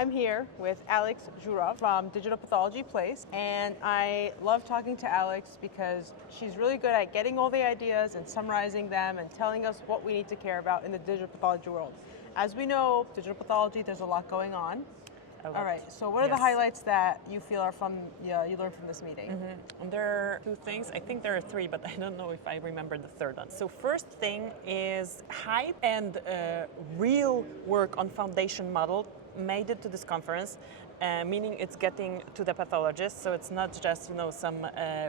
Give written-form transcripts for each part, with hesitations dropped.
I'm here with Alex Jurov from Digital Pathology Place, and I love talking to Alex because she's really good at getting all the ideas and summarizing them and telling us what we need to care about in the digital pathology world. As we know, digital pathology, there's a lot going on. All right, so what are the highlights that you feel are from, you learned from this meeting? There are two things. I think there are three, but I don't know if I remember the third one. So first thing is hype and real work on foundation model made it to this conference, meaning it's getting to the pathologists. So it's not just some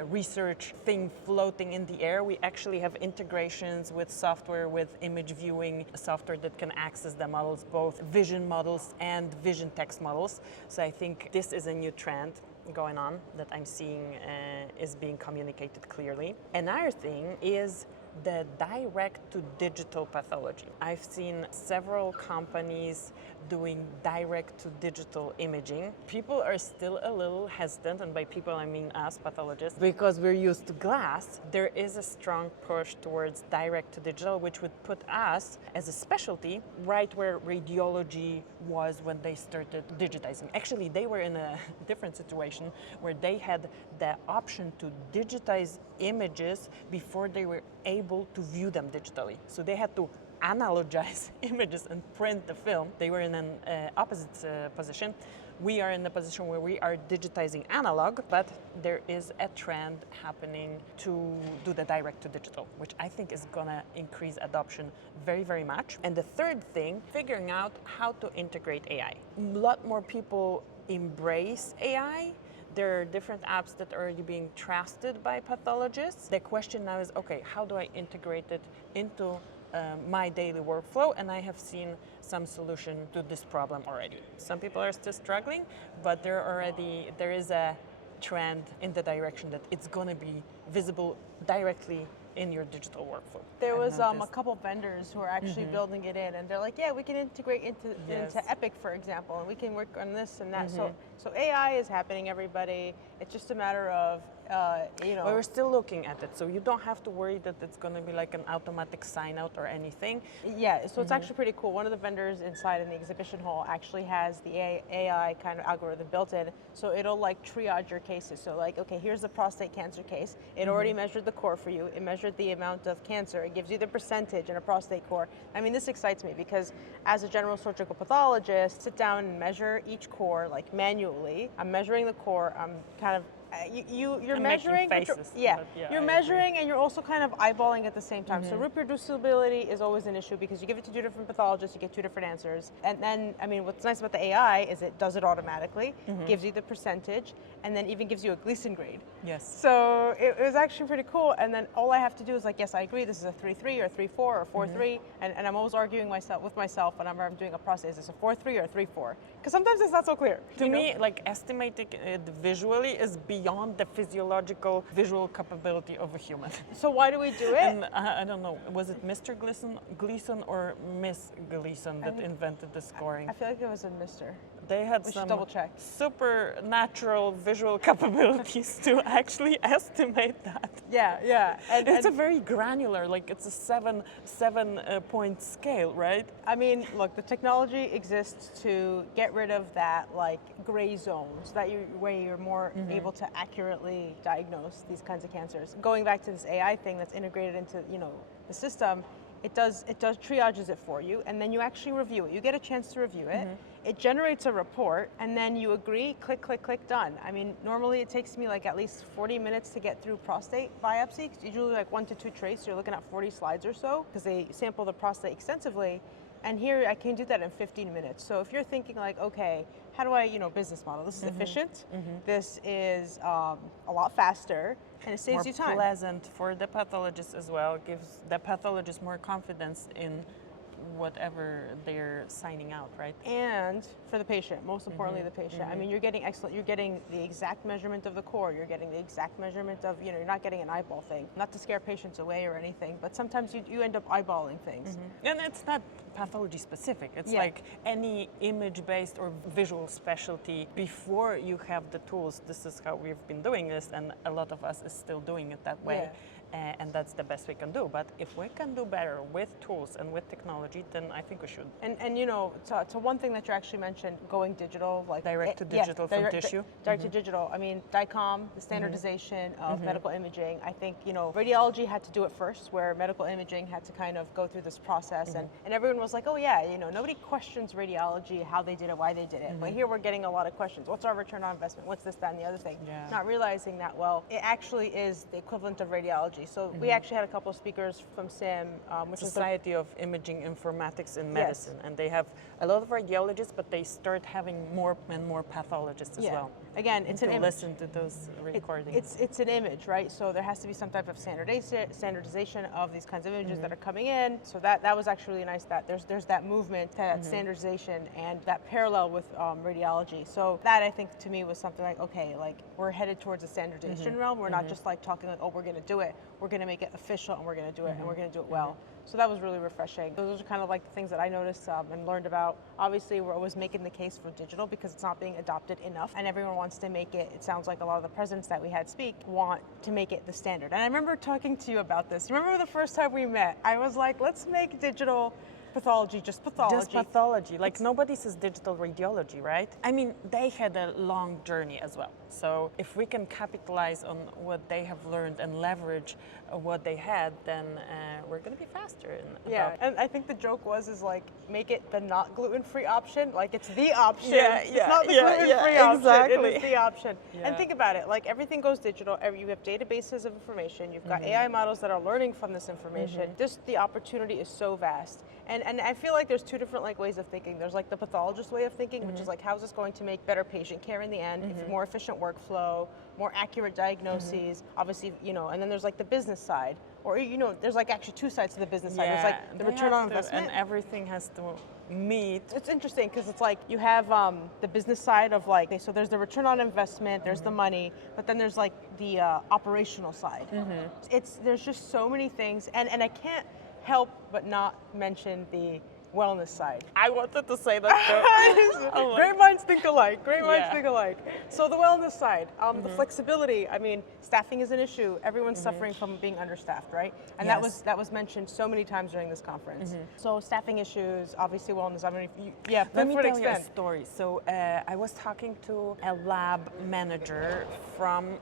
research thing floating in the air. We actually have integrations with software, with image viewing software that can access the models, both vision models and vision text models. So I think this is a new trend going on that I'm seeing is being communicated clearly. Another thing is the direct to digital pathology. I've seen several companies doing direct to digital imaging. People are still a little hesitant, and by people I mean us pathologists, because we're used to glass. There is a strong push towards direct to digital, which would put us as a specialty right where radiology was when they started digitizing. Actually, they were in a different situation where they had the option to digitize images before they were able to view them digitally. So they had to analogize images and print the film. They were in an opposite position. We are in the position where we are digitizing analog, but there is a trend happening to do the direct to digital, which I think is gonna increase adoption very, very much. And the third thing, figuring out how to integrate AI. A lot more people embrace AI. There are different apps that are already being trusted by pathologists. The question now is, okay, how do I integrate it into my daily workflow? And I have seen some solution to this problem already. Some people are still struggling, but there is a trend in the direction that it's going to be visible directly in your digital workflow. There was a couple vendors who are actually building it in, and they're like, yeah, we can integrate into Epic, for example, and we can work on this and that. So AI is happening, everybody. It's just a matter of, But we're still looking at it, so you don't have to worry that it's going to be like an automatic sign out or anything. Yeah, so it's actually pretty cool. One of the vendors inside in the exhibition hall actually has the AI kind of algorithm built in, so it'll like triage your cases. So like, okay, here's the prostate cancer case. It already measured the core for you. It measured the amount of cancer. It gives you the percentage in a prostate core. I mean, this excites me because as a general surgical pathologist, sit down and measure each core like manually. I'm measuring the core. I'm kind of you're measuring, faces, you're measuring and you're also kind of eyeballing at the same time. So reproducibility is always an issue because you give it to two different pathologists, you get two different answers. And then, I mean, what's nice about the AI is it does it automatically, gives you the percentage, and then even gives you a Gleason grade. Yes. So it was actually pretty cool. And then all I have to do is like, yes, I agree, this is a 3.3 or 3.4 or 4.3. And I'm always arguing with myself whenever I'm doing a prostate, is this a 4.3 or a 3.4? Because sometimes it's not so clear. To me, like esteemating it visually is beyond the physiological visual capability of a human. So why do we do it? And I don't know, was it Mr. Gleason or Miss Gleason that invented the scoring? I feel like it was a Mr. They had We some should double check. supernatural visual capabilities to actually estimate that. Yeah. And it's a very granular, like it's a seven point scale, right? I mean, look, the technology exists to get rid of that like gray zones where you're more able to accurately diagnose these kinds of cancers. Going back to this AI thing that's integrated into the system, it does triages it for you, and then you actually review it. You get a chance to review it. It generates a report, and then you agree, click, click, click, done. I mean, normally it takes me like at least 40 minutes to get through prostate biopsy. It's usually like 1 to 2 trays, so you're looking at 40 slides or so, because they sample the prostate extensively. And here I can do that in 15 minutes. So if you're thinking like, okay, how do I, business model? This is efficient. This is a lot faster, and it saves you time. More pleasant for the pathologist as well. Gives the pathologist more confidence in whatever they're signing out, right? And for the patient, most importantly the patient. I mean, you're getting the exact measurement of the core, you're getting the exact measurement of, you're not getting an eyeball thing. Not to scare patients away or anything, but sometimes you end up eyeballing things. And it's not pathology specific. It's like any image-based or visual specialty, before you have the tools, this is how we've been doing this, and a lot of us is still doing it that way. and that's the best we can do. But if we can do better with tools and with technology, then I think we should. And you know, to one thing that you actually mentioned, going digital, like direct to digital from tissue. Direct to digital. I mean, DICOM, the standardization of medical imaging. I think, you know, radiology had to do it first, where medical imaging had to kind of go through this process, and everyone was like, oh yeah, you know, nobody questions radiology, how they did it, why they did it. But here we're getting a lot of questions. What's our return on investment? What's this, that, and the other thing? Yeah. Not realizing that, well, it actually is the equivalent of radiology. So we actually had a couple of speakers from SIM, which is Society of Imaging Informatics in Medicine, and they have a lot of radiologists, but they start having more and more pathologists as well. Again, it's an image. Listen to those recordings. It's an image, right? So there has to be some type of standardization of these kinds of images that are coming in. So that was actually really nice that there's that movement, that standardization, and that parallel with radiology. So that, I think, to me was something like, okay, like we're headed towards a standardization realm. We're not just like talking like, oh, we're going to do it. We're going to make it official, and we're going to do it, and we're going to do it well. So that was really refreshing. Those are kind of like the things that I noticed and learned about. Obviously, we're always making the case for digital because it's not being adopted enough, and everyone wants to make it. It sounds like a lot of the presidents that we had speak want to make it the standard. And I remember talking to you about this. Remember the first time we met? I was like, let's make digital pathology just pathology. Just pathology. Like nobody says digital radiology, right? I mean, they had a long journey as well. So if we can capitalize on what they have learned and leverage what they had, then we're going to be faster. Yeah, and I think the joke is like, make it the not gluten-free option. Like it's the option. It's not the gluten-free option. Exactly. It is the option. And think about it. Like everything goes digital. You have databases of information. You've got AI models that are learning from this information. Just the opportunity is so vast. And I feel like there's two different like ways of thinking. There's like the pathologist way of thinking, which is like, how's this going to make better patient care in the end, more efficient workflow, more accurate diagnoses, obviously, you know, and then there's like the business side, or, you know, there's like actually two sides to the business side. There's like the return on investment. And everything has to meet. It's interesting because it's like you have the business side of like, so there's the return on investment, there's the money, but then there's like the operational side. There's just so many things, and I can't help but not mention the wellness side. I wanted to say that too. Great minds think alike. Great minds think alike. So the wellness side, the flexibility. I mean, staffing is an issue. Everyone's suffering from being understaffed, right? And that was mentioned so many times during this conference. So staffing issues, obviously wellness. I mean, let me tell you a story. So I was talking to a lab manager from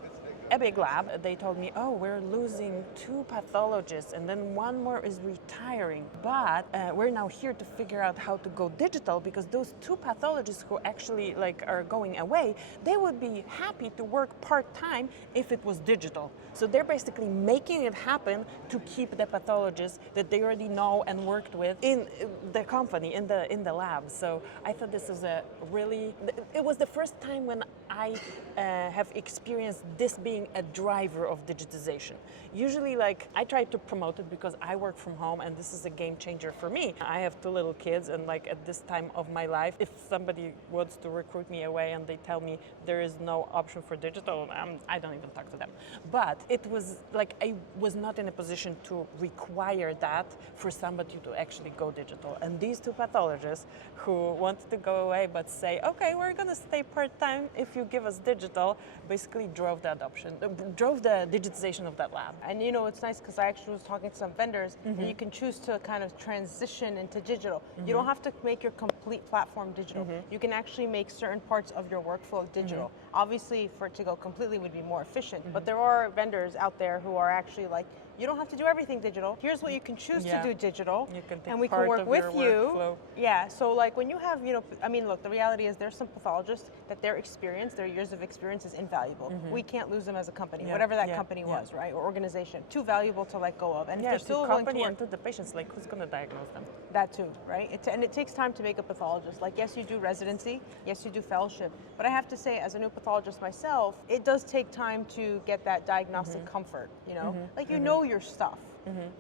a big lab. They told me, oh, we're losing 2 pathologists and then 1 more is retiring. But we're now here to figure out how to go digital, because those 2 pathologists who actually like are going away, they would be happy to work part-time if it was digital. So they're basically making it happen to keep the pathologists that they already know and worked with in the company, in the lab. So I thought this is it was the first time when I have experienced this being a driver of digitization. Usually, like, I try to promote it because I work from home and this is a game changer for me. I have 2 little kids, and like at this time of my life, if somebody wants to recruit me away and they tell me there is no option for digital, I don't even talk to them. But it was like, I was not in a position to require that for somebody to actually go digital. And these 2 pathologists who wanted to go away but say, okay, we're gonna stay part-time if you give us digital, basically drove the adoption, drove the digitization of that lab. And you know, it's nice because I actually was talking to some vendors, and you can choose to kind of transition into digital. You don't have to make your complete platform digital. You can actually make certain parts of your workflow digital. Obviously, for it to go completely would be more efficient, but there are vendors out there who are actually like, you don't have to do everything digital. Here's what you can choose to do digital, and we can work with you. Workflow. Yeah, so like when you have, you know, I mean, look, the reality is there's some pathologists that their experience, their years of experience is invaluable. We can't lose them as a company, whatever that company was, right, or organization. Too valuable to let go of. And if they're still to company and to the patients, like who's going to diagnose them? That too, right? And it takes time to make a pathologist. Like, yes, you do residency, yes, you do fellowship, but I have to say, as a new pathologist myself, it does take time to get that diagnostic comfort, you know? Like, you know your stuff,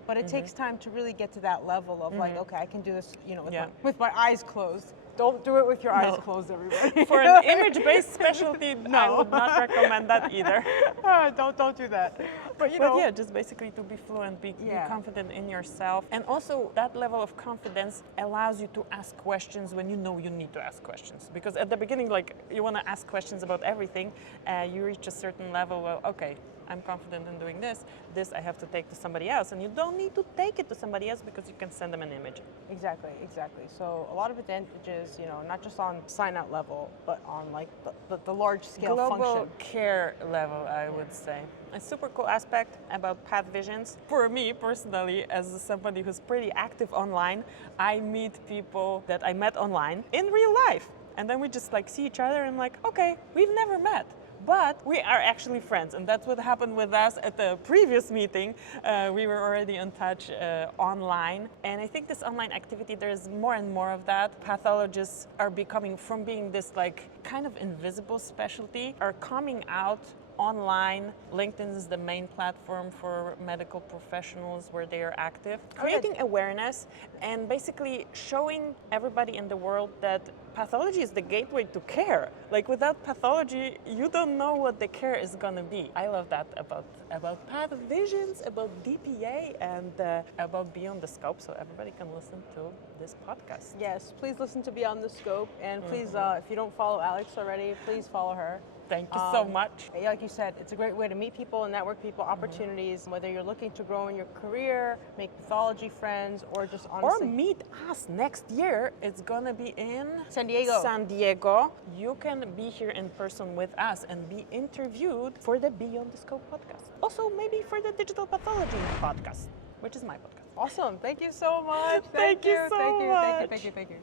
but it takes time to really get to that level of like, okay, I can do this, you know, with my eyes closed. Don't do it with your eyes closed, everybody. For an image-based specialty, I would not recommend that either. Don't do that. But you know, yeah, just basically to be fluent, be confident in yourself. And also that level of confidence allows you to ask questions when you know you need to ask questions. Because at the beginning, like, you want to ask questions about everything, you reach a certain level, well, okay, I'm confident in doing this. This I have to take to somebody else. And you don't need to take it to somebody else because you can send them an image. Exactly, exactly. So a lot of advantages, you know, not just on sign out level, but on like the large scale Global function. care level, I would say. A super cool aspect about PathVisions, for me personally, as somebody who's pretty active online, I meet people that I met online in real life. And then we just like see each other and like, okay, we've never met, but we are actually friends. And that's what happened with us at the previous meeting. We were already in touch online. And I think this online activity, there's more and more of that. Pathologists are becoming, from being this like kind of invisible specialty, are coming out online. LinkedIn is the main platform for medical professionals where they are active, creating awareness and basically showing everybody in the world that pathology is the gateway to care. Like, without pathology, you don't know what the care is gonna be. I love that about PathVisions, about DPA, and about Beyond the Scope, so everybody can listen to this podcast. Yes, please listen to Beyond the Scope, and please, if you don't follow Alex already, please follow her. Thank you so much. Like you said, it's a great way to meet people and network people, opportunities, whether you're looking to grow in your career, make pathology friends, or just honestly... Or meet us next year. It's gonna be in... San Diego. San Diego. You can be here in person with us and be interviewed for the Beyond the Scope podcast. Also, maybe for the Digital Pathology podcast, which is my podcast. Awesome. Thank you so much. Thank you so much. Thank you.